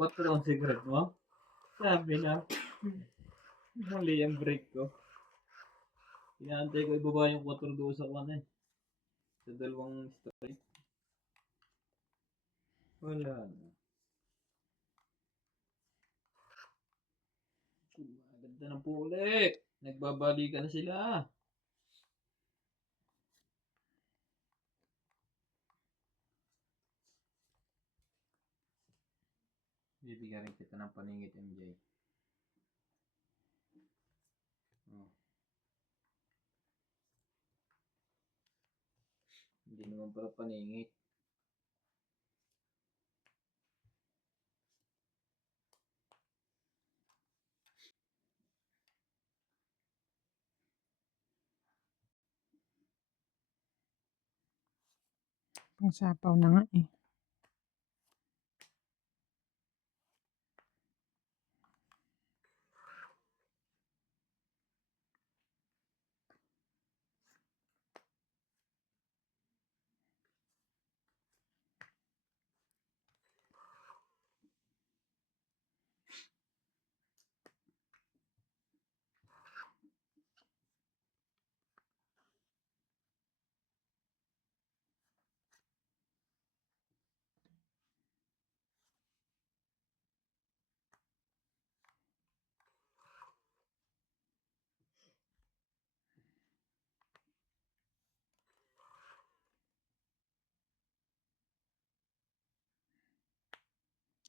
4 ang cigarette mo? Sabi na, mali ang break ko. Inaantay ko ibaba yung 4 doon sa kwan eh. Sa dalawang strike. Wala na. Ganda ng puli. Nagbabalikan na sila. Bibigyan rin kita ng paningit, MJ. Oh. Hindi naman pala paningit. Pang sapaw na nga eh.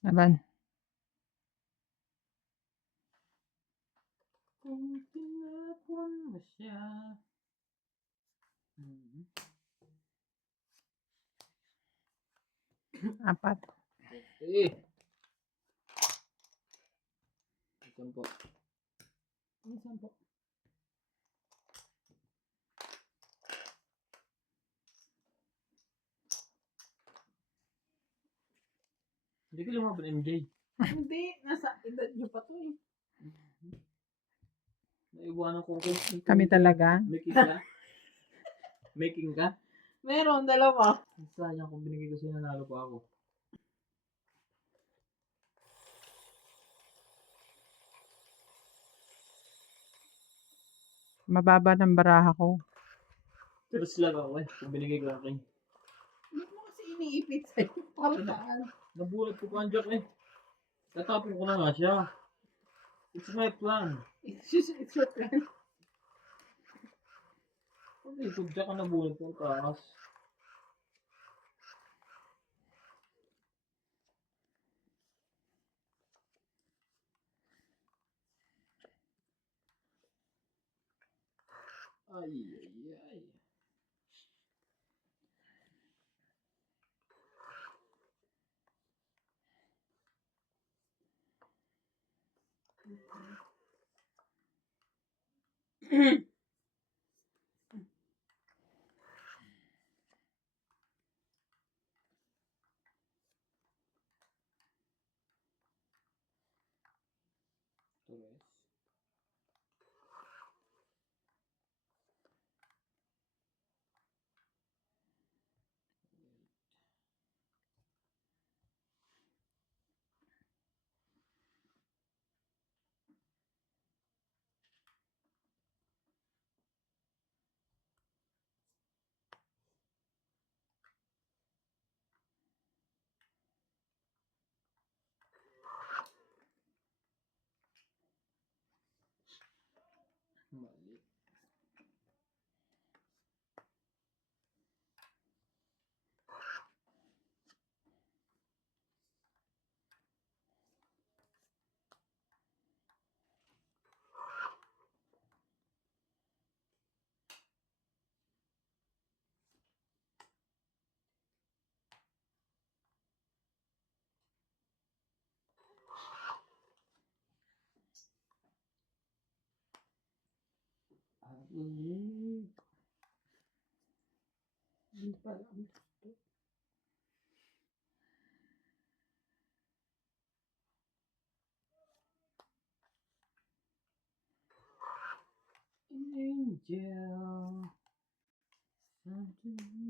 Laban. Kung tinapon mo siya. Apat. Okay. Isang po. Isang po. Hindi ka lumaban, MJ. Hindi. Nasa edad nyo pa to eh. Naiwanan ko. Kami talaga. Making ka? Making ka? Meron, dalawa. Sayang kung binigay ko sa'yo, nanalo pa ako. Mababa ng baraha ko. Tiros lang ako eh, kung binigay ko lang kayo. Hindi mo kasi iniipit sa'yo. Para saan? Nabulat ko kanjak eh. Tatapon ko na nga siya. It's my plan. It's your plan. Pag itugja ka nabulat ko ang taas. Ay, ay, ay. Torres. Mali. Hindi pala. Angel. Something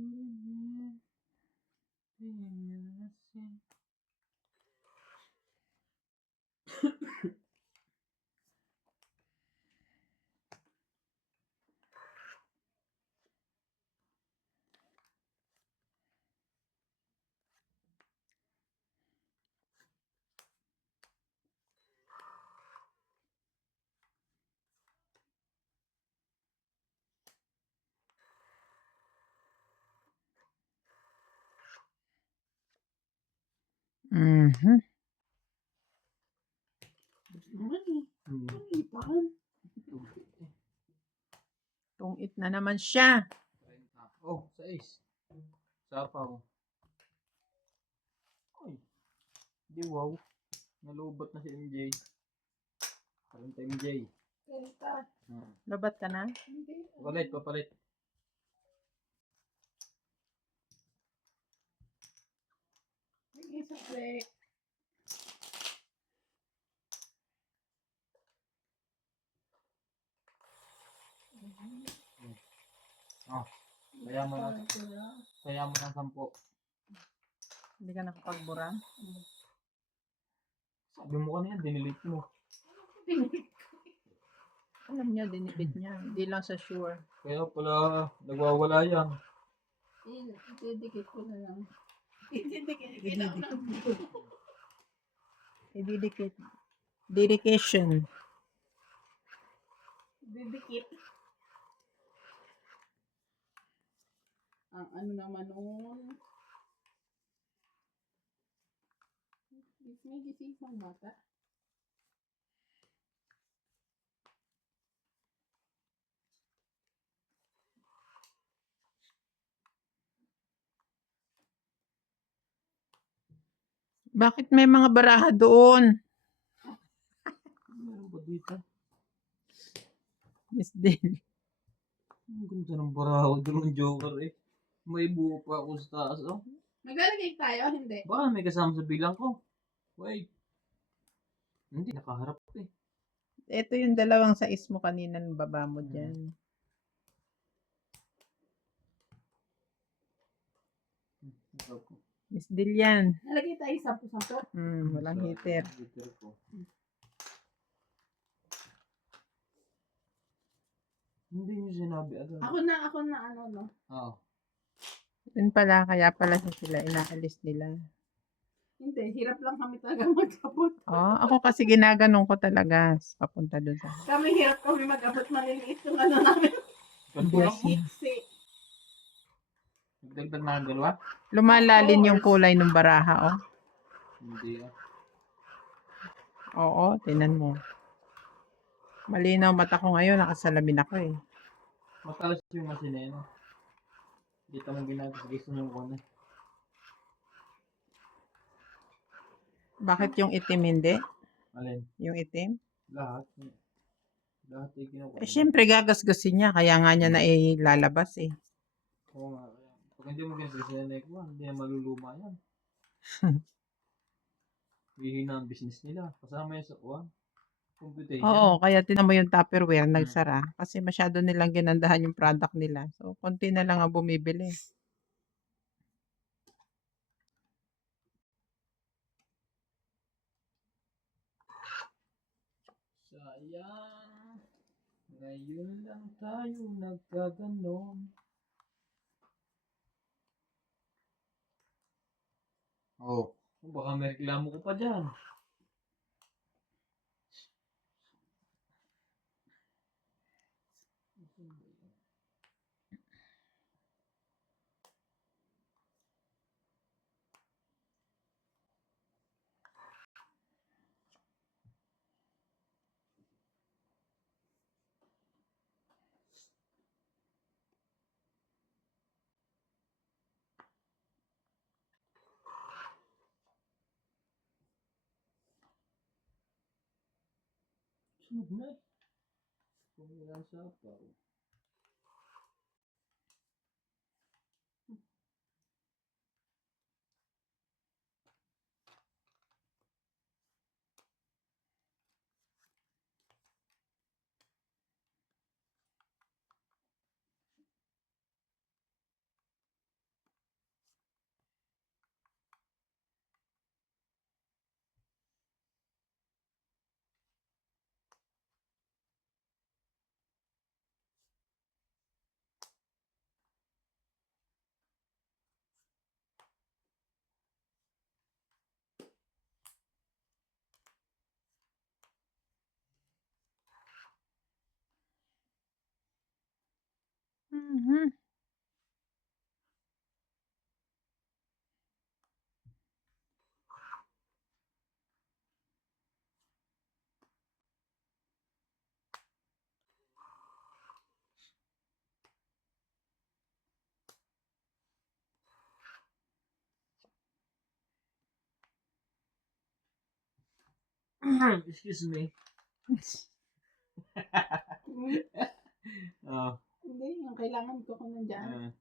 Mhm. Naman eh. Hmm. Malipan. Tungit na naman siya. Oh, 6. Sapaw. Ay, di wow. Nalubat na si MJ. Parang MJ. Kenta. Labat ka na? Hindi. Papalit. May isa play. Oh, kaya mo na. Kaya mo ng 10. Hindi ka nakapagbura? Sabi mo kanina, dinilit mo. Alam niya, dinipit niya. Hindi lang sa sure. Kaya pala, nagwawala yan. Ididikit ko na lang. Ididikit. Ididikit. Dedication. Didikit. Ang ano naman nun. May gising mata. Bakit may mga baraha doon? Meron ba dito? Miss Del. Ang ganda ng baraho doon ng Joker eh. May buo pa ako sa taas oh. Maglalagay tayo? Hindi. Baka may kasama sa bilang ko. Wait. Hindi, nakaharap eh. Ito yung dalawang sais mo kanina ng baba mo dyan. Ito ko. Miss Del yan. Nalagay tayo 10-10. Walang heater. Heater ko. Hindi nyo sinabi agad. Ako na ano no. Oo. Yun pala, kaya pala sila inaalis nila. Hindi, hirap lang kami talaga mag-abot. Oh, ako kasi ginaganon ko talaga papunta doon sa... Kami hirap kami mag-abot, maliliit yung ano namin. Ganito lang ko. Si Nagdagdag na ang dalawa? Lumalalin yung kulay ng baraha, oh. Hindi ah. Oo, tinan mo. Malinaw mata ko ngayon, nakasalamin ako eh. Matalas yung masineno. Dito mo ginagis ng kone. Bakit yung itim hindi? Alin? Yung itim? Lahat. Lahat ay kinukuha. Eh, syempre gagasgasin niya, kaya nga niya na ilalabas eh. Oo nga. Pag hindi mo ginagis na ikuha, hindi na maluluma yan. Hihina ang business nila. Kasama yan sa kuha. Computation. Oo, kaya tinan mo yung Tupperware, nagsara. Kasi masyado nilang ginandahan yung product nila. So, konti na lang ang bumibili. Sayang. Ngayon lang tayo nagkaganon. Oh, baka may reklamo ko pa dyan. Sunod na. Kung ilang sapaw. Mhm. Excuse me. Oh. Hindi, yung kailangan ko kung nandyan.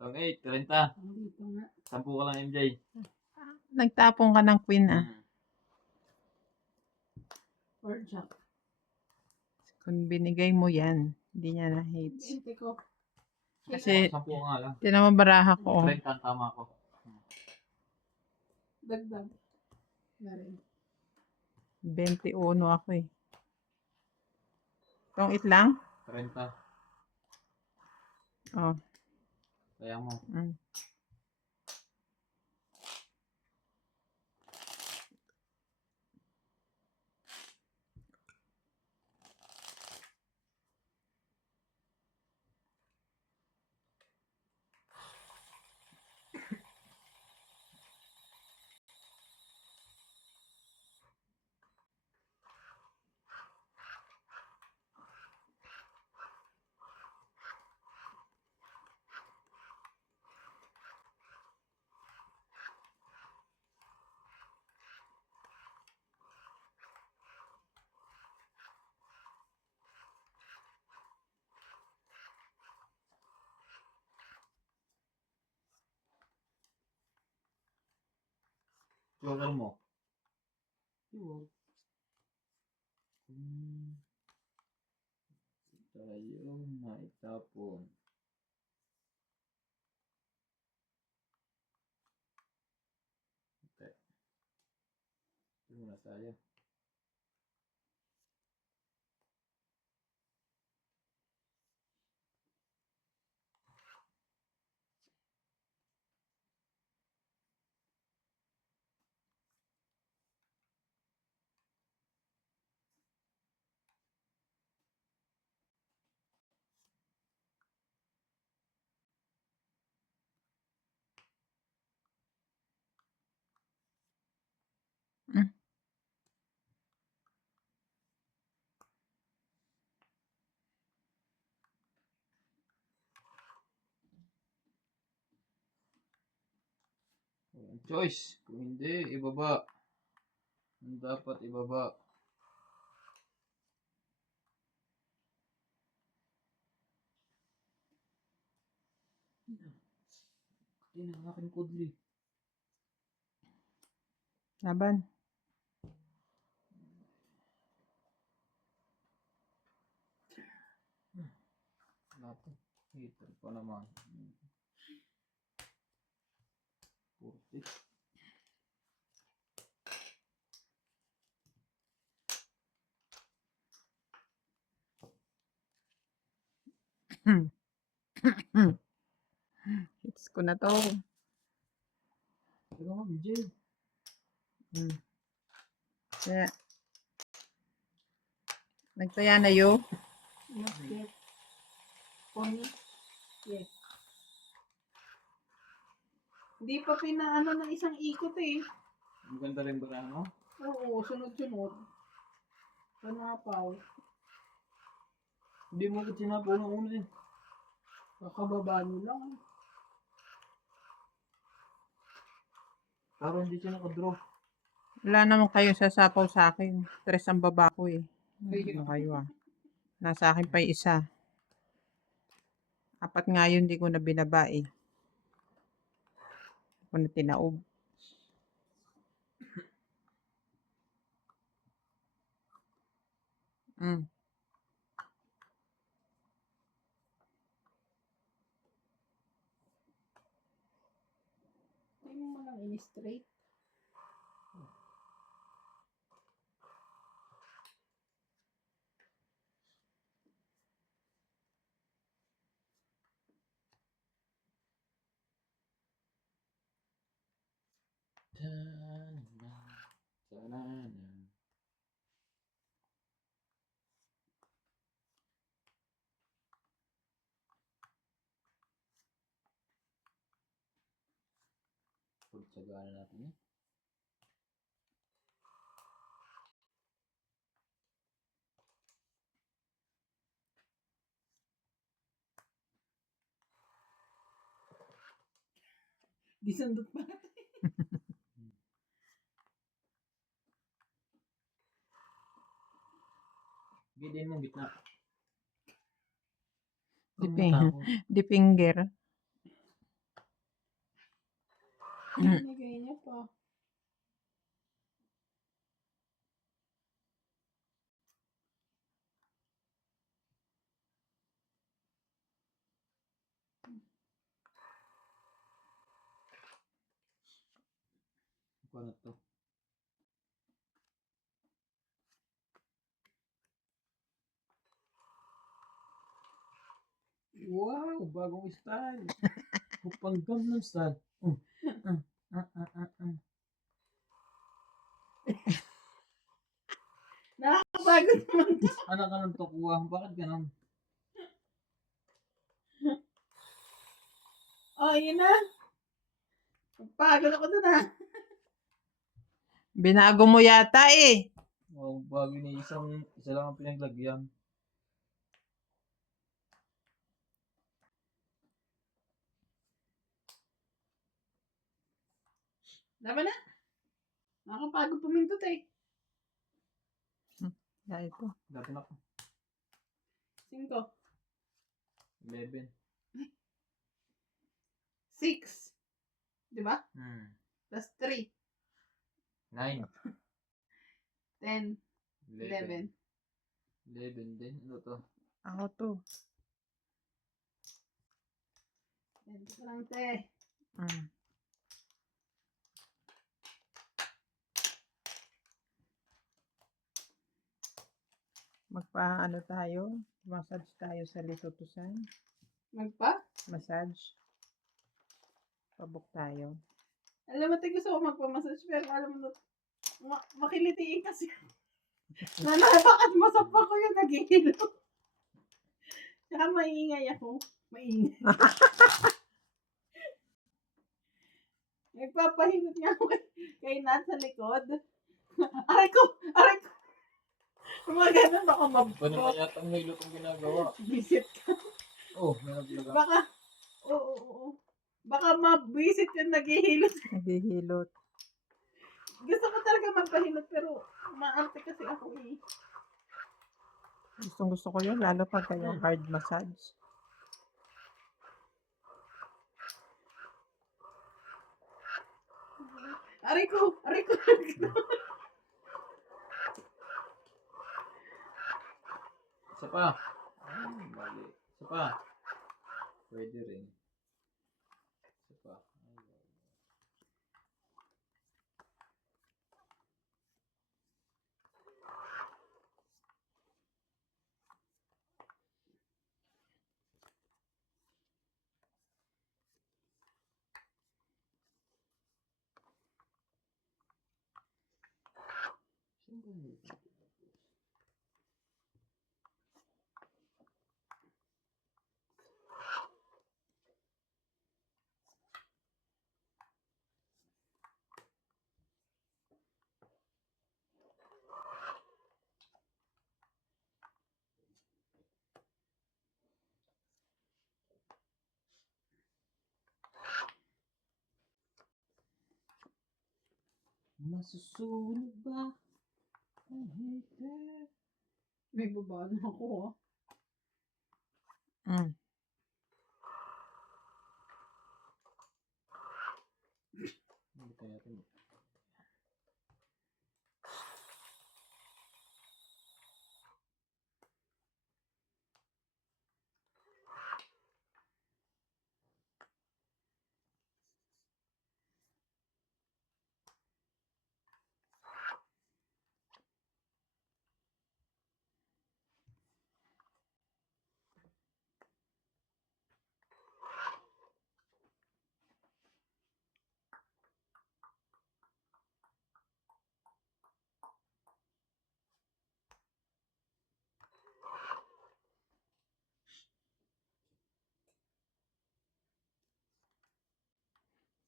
Tong 8, 30. Dito nga. 10 ka lang, MJ. Nagtapon ka ng queen ah. Or jack. Kung binigay mo yan, hindi niya na hates. Ente ko. Kasi, 10 nga lang. tinan mo baraha ko. 30 ang tama ko. Dagdag. Na rin. 21 ako eh. Itong itlang? 30. Oh. Kaya mo. Mm. Joker mo. Yun. Tayo na itapon. Okay. Ito muna tayo. Mm. Walang choice. Kung hindi, ibaba. Ang dapat ibaba. Hindi na ang aking kudli. Laban. Wala po. Heater pa naman. 40. Hits ko na to. Teka nga, BJ. Mm. Kaya, nagtaya na yo. Not yet. Pony. Yes. Hindi pa pinaano ng isang ikot eh. Maganda rin ba na ano? Oo, sunod-sunod. Panapaw. Hindi mo agad sinapo ng una eh. Kakababa nyo lang. Parang hindi siya nakadraw. Wala naman kayo sasapaw sa akin. Tres ang baba ko eh. Ano kayo ah. Nasa akin pa yung isa. 4 nga yun, di ko na binaba eh. Ako na tinaob. Mm. Hindi mo lang in-straight. Pagtsagaan natin eh. Di sundot pa. din mong gitna. Diping, Matapos. dipinger. Binigay niya pa. Paano to? Wow, bagong style. Upang Gangnam Style. Ah, ah, ah, ah, ah. Nakakapagod naman. Anak ka ng tukuha. Bakit ganun? Oh, yun na. Pagod ako dun ah. Binago mo yata eh. Wow, bago ni isa lang ang pinaglagyan. Laban na. Nakakapagod pumindot eh. Ya ito. Dati na ko. 5. 11. 6. Diba? Plus 3. 9. 10. 11. 11. 11 din. Ano to? Ako to. 20 ko lang te. Mm. Magpa-ano tayo? Massage tayo sa Lisutusan. Magpa? Massage. Pabok tayo. Alam mo, gusto ko magpamassage pero alam mo na, makilitiin kasi. Nanabakat masapa ko yung naghihilo. Tsaka maingay ako. Maingay. Nagpapahilot niya ako kay Nat sa likod. Aray ko! Aray ko! Mga ganun baka Paano pa yata ang hilo kong ginagawa? Visit ka. Oh, may naglaga. Baka, oo. Baka mabisit yung naghihilot. Naghihilot. Gusto ko talaga magpahilot pero maarte kasi ako eh. Gustong gusto ko yun. Lalo pag yung hard massage. Aray ko! Aray ko! Isa pa. Ay, mali. Isa pa. Pwede rin. Isa pa. Ay, saan ba yun? Masusunog ba? Ang heater. May baba na ako ah. Mm. Hindi kaya ito.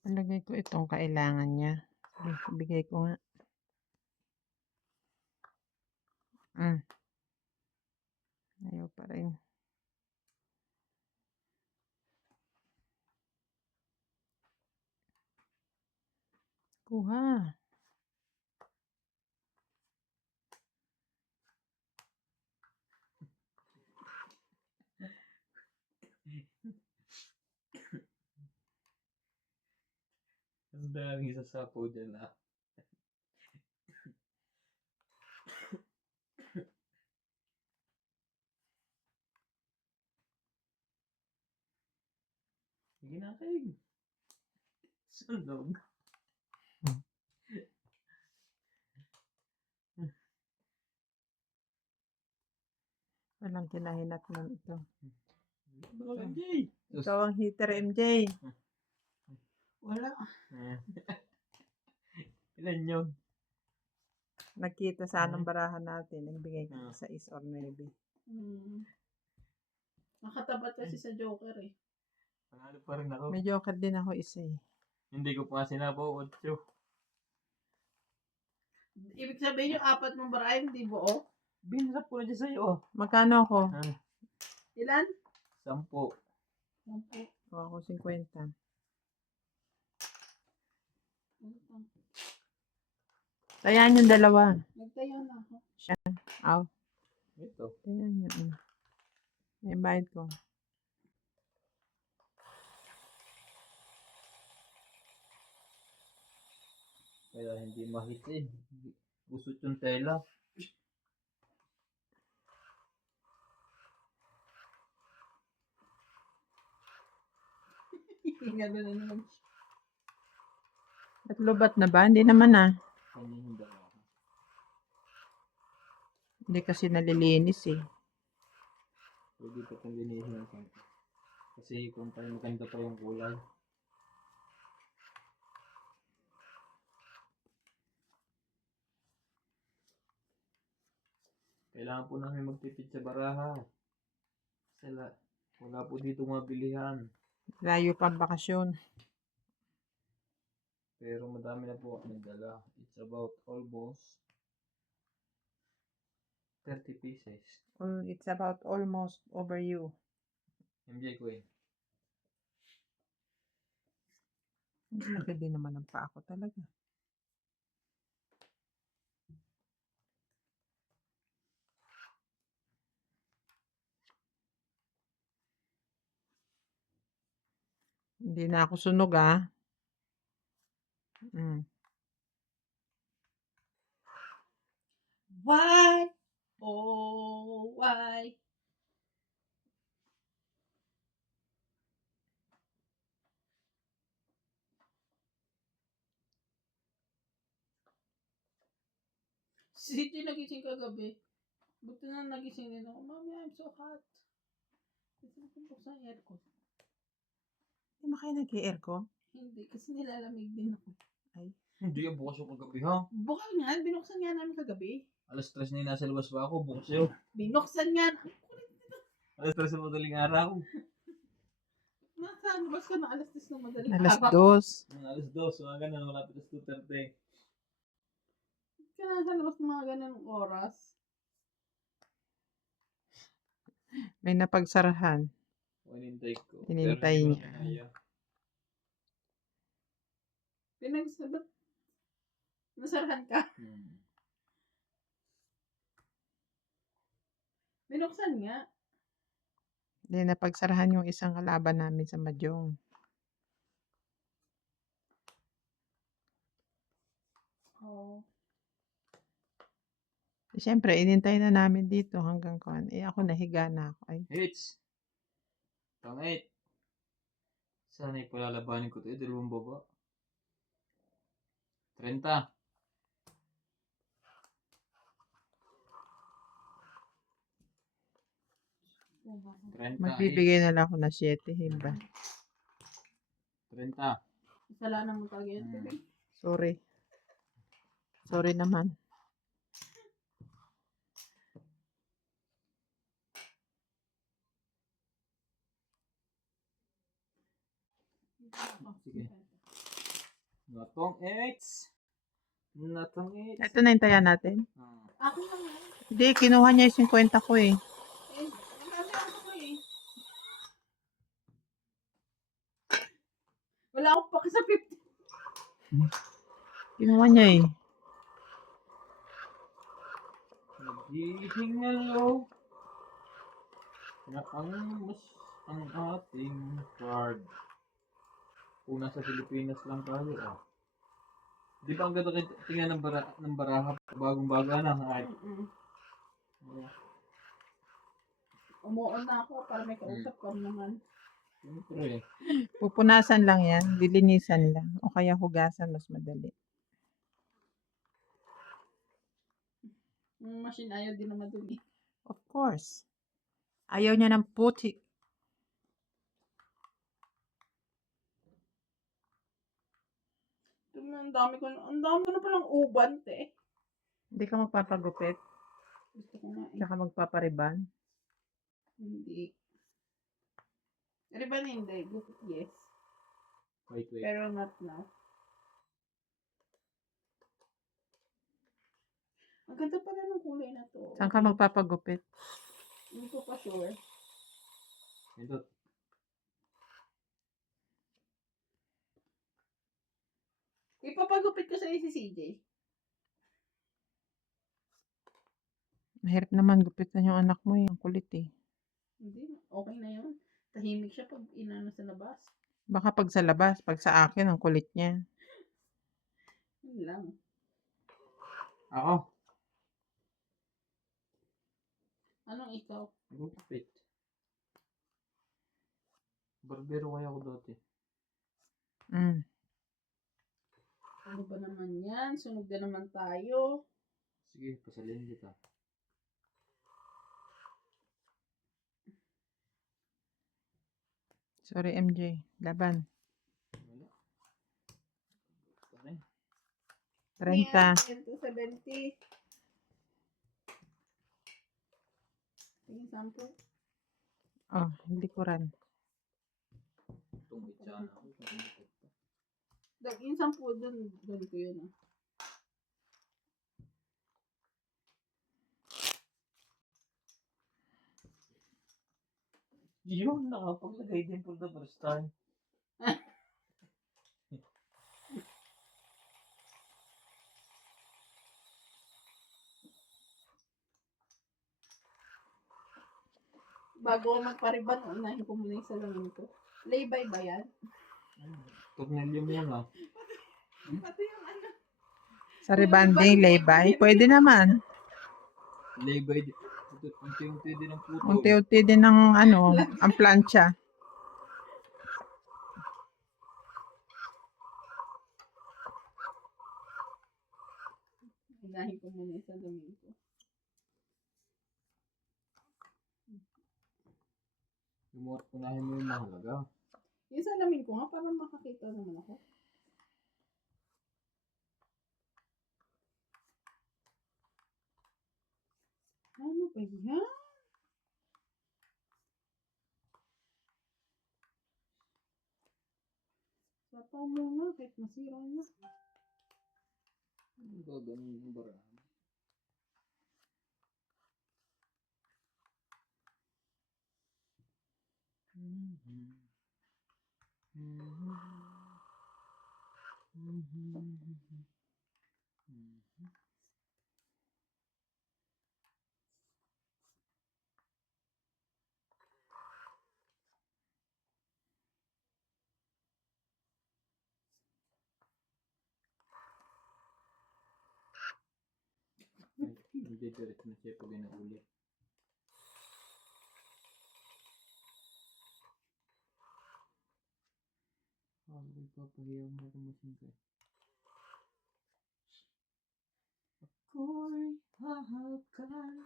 Palagay ko itong kailangan niya. Bigay ko nga. Ayaw pa rin. Kuha. Ang daming sasapaw dyan ah. Sige na kayo. Sunog. Walang kinahinatnan ito. Ano ka, MJ? Ikaw ang heater, MJ. Wala. Ilan yun? Nagkita sa anong barahan natin. Nagbigay ka Ah. sa 6 or 9. Nakatapat kasi sa Joker eh. Panalo pa rin ako. May joker din ako isa eh. Hindi ko pa sinabaw. 8. Ibig sabihin yung apat mong barayan, hindi buo. Binrap ko na dyan sa'yo. Magkano ako? Ilan? 10. O ako 50. Tayaan yung dalawa. Nagtayo na ako. Aw. Ito. Tayaan yun. May bayad ko. Kaya hindi mahit eh. Usot yung tela. Gano'n na naman. At lubat na ba? Hindi naman ah. Kanya yung dalawa. Hindi kasi nalilinis eh. Pwede pa itong linisin ng sangka. Kasi kung tayo maganda pa yung kulay. Kailangan po namin magtipid sa baraha. Kasi wala po dito mabilihan. Layo pang bakasyon. Pero madami na po ako nagdala. It's about almost 30 pieces. It's about almost over you. MJ ko eh. Laki din naman ang paa ko talaga. Hindi na ako sunog ah. Why? Oh, why? Si City nagising kagabi. Buti na nagising din ako. Mami, I'm so hot. Kasi buksan ang aircon. Hindi ba kayo nag-aircon? Hindi, kasi nilalamig din ako. Hindi yan bukas yung kagabi ha. Bukas nga, binuksan nga namin kagabi. Alas 3 na yung nasa labas pa ako. Bukas yun. Binuksan nga. Alas 3 sa madaling araw. Nasa labas ka na alas 10 na madaling Alas araw. 2. Alas 2. Mga ganun. Malapit na 2:30. Ka nasa labas ng mga ganun oras. May napagsarahan. Inintay ko. Inintay Pero hindi ko niya. kinaya. Pinagsabat. Nasarahan ka. Binuksan nga. Hindi napagsarahan yung isang kalaban namin sa Madyong. Oh. Siyempre, inintay na namin dito hanggang kuan. Ako nahiga na ako. Ay, Hits. Pang-8. Sana ipalalabanin ko ito. Dalawang baba. 30. magbibigay na lang ako ng 7 himba. 30. Kasalanan mo talaga yan. Sorry. Sorry naman. Sige. Natong 8. Natong 8. Ito na hintayan natin. Ako na nga. Hindi, kinuha niya yung 50 ko eh. Nasa ko eh. Wala akong paki sa 50. Kinuha niya eh. Naghihingalo. ang ating card. Kung nasa Pilipinas lang tayo, ah. Di ba ang ganda tingnan ng baraha bagong-bago na, ay. Mm-mm. Umuon na ako para may kausap ko naman. Siyempre. Pupunasan lang yan, dilinisan lang. O kaya hugasan, mas madali. Yung machine ayaw din na madumi. Of course. Ayaw niya ng putik. Ang dami ko na palang uban, te. Hindi ka magpapagupit, Gusto ko nga eh. tsaka magpapariban. Hindi. Riban hindi. Gupit yes. Wait. Pero not now. Ang ganda pala ng kulay na to. Saan ka magpapagupit? Hindi ko pa sure. Ito. Ipapagupit ko sa si CJ. Mahirap naman gupitan yung anak mo eh. Ang kulit eh. Hindi. Okay na yun. Tahimik siya pag inano sa labas. Baka pag sa labas, pag sa akin, ang kulit niya. Yun lang. Ako. Anong ikaw? Gupit. Barbero kaya ako dati. Mm. Ano ba naman yan? Sunog na naman tayo. Sige, pasalin kita. Sorry MJ, laban. Wala. Pare. 30. 70. Tingin 10. Oh, hindi ko ran. Itong itsana ako. Yung 10 dun ko yun. Yun, nakapaglagay din for the first time. Bago ako magpariban, unahin ko muna yung salamin ko. Laybay ba yan? Tornilyo mo yan, ah. Pati yung ano. Sa rebanding, laybay. Pwede naman. Labay. Unti-unti din ang puto. Unti-unti din ng ano, ang plancha. Unahin ko muna yung salamin ko. Unahin mo yung mahalaga. Yung salamin ko nga, para makakita naman ako. Ano ba yan? Sapaw muna, kahit masira na. Ang gaganon yung baraha. Hindi diretso na siya pag inauli. Papahiyang mo kung masin ka. Ako'y hahakan,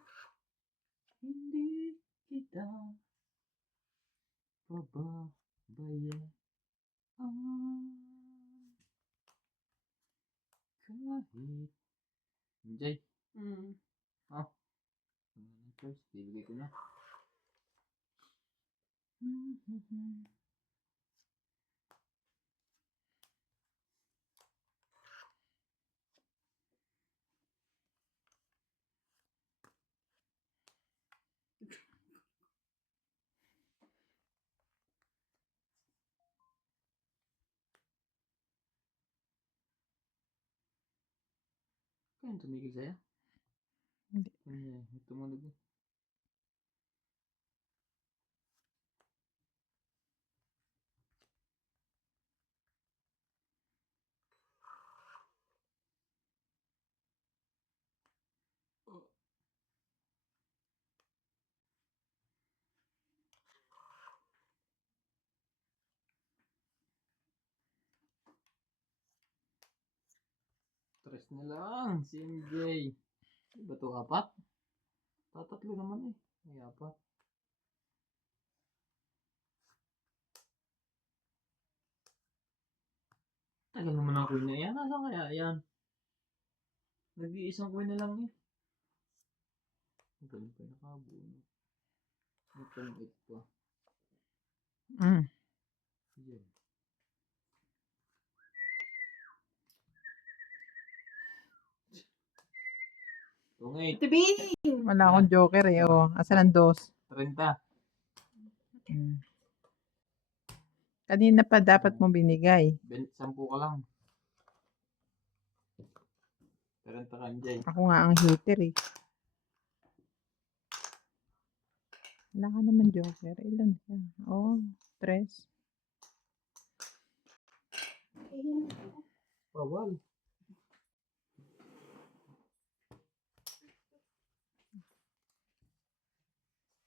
hindi kita pababayaan. Kahit Jay, first, bibigay ko na. Kaya tumigil sa'yo? Hindi. Tumunog eh. Stress na lang, si MJ. Di ba to 4? Tatatlo naman eh. May 4. Tagal naman ang queen na yan. Nasaan kaya yan? Nag-iisang queen na lang eh. Ang galing pa yung nakabuo. Ito yung 8 pa. Mm. Yan. Itong 8. Ate Bing! Wala akong joker eh. Oh, asan ang dos? 30. Mm. Kanina pa dapat mo binigay. 10 ka lang. 30 ka MJ. Ako nga ang hater eh. Wala ka naman joker. Ilan siya? Oh, 3. Bawal.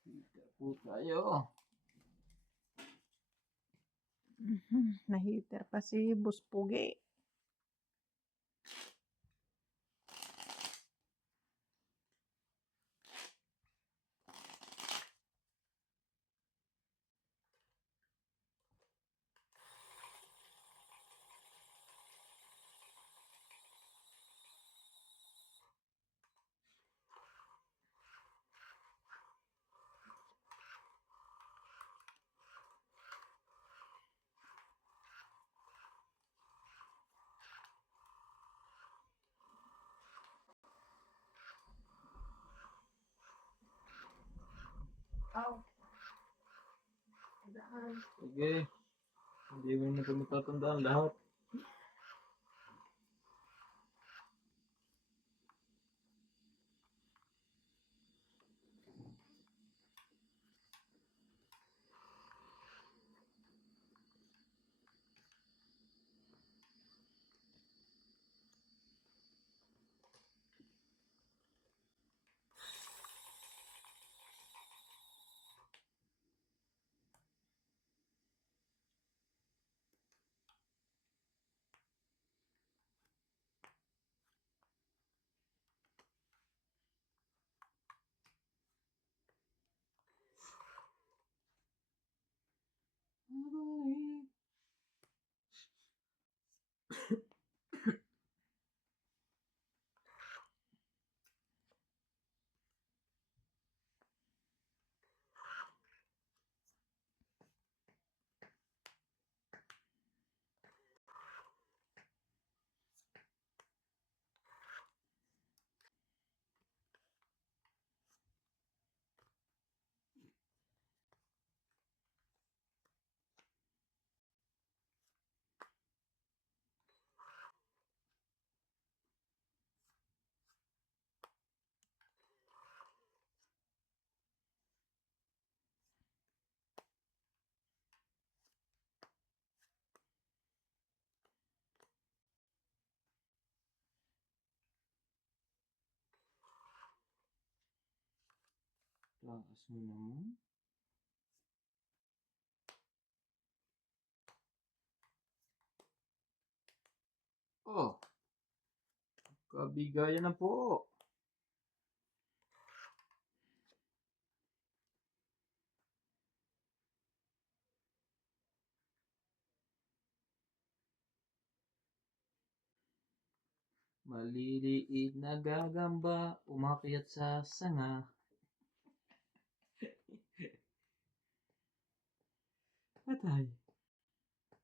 Ika po tayo. Na-hater pa si Boss Pugi. Sige. Hindi mo na ito matatandaan lahat. Taas mo naman. Oh. Kabigayan na po. Maliliit na gagamba umakyat sa sanga. Patay.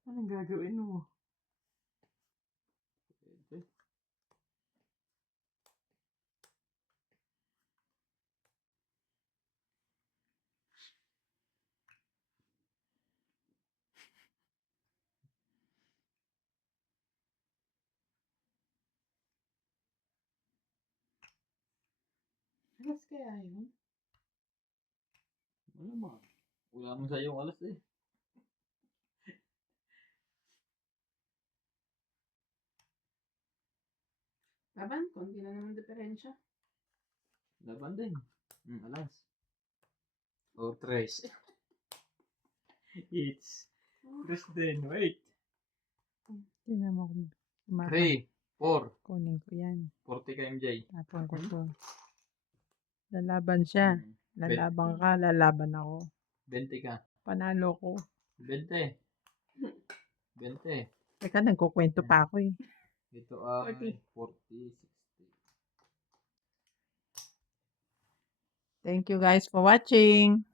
Anong gagawin mo? Pwede. Alas kaya yun? Ano ba? Wala mo sa iyong alas eh. Laban, konti na naman diferensya. Laban din. Alas. O, tres. It's. Tres din. Wait. Tingnan mo kung 3. 4. Kunin ko yan. 40 ka MJ. Tapon ko to. Lalaban siya. Hmm. Lalaban ka, lalaban ako. 20 ka. Panalo ko. 20. 20. Teka, nagkukwento pa ako eh. Ito ay 40, 60. Thank you guys for watching.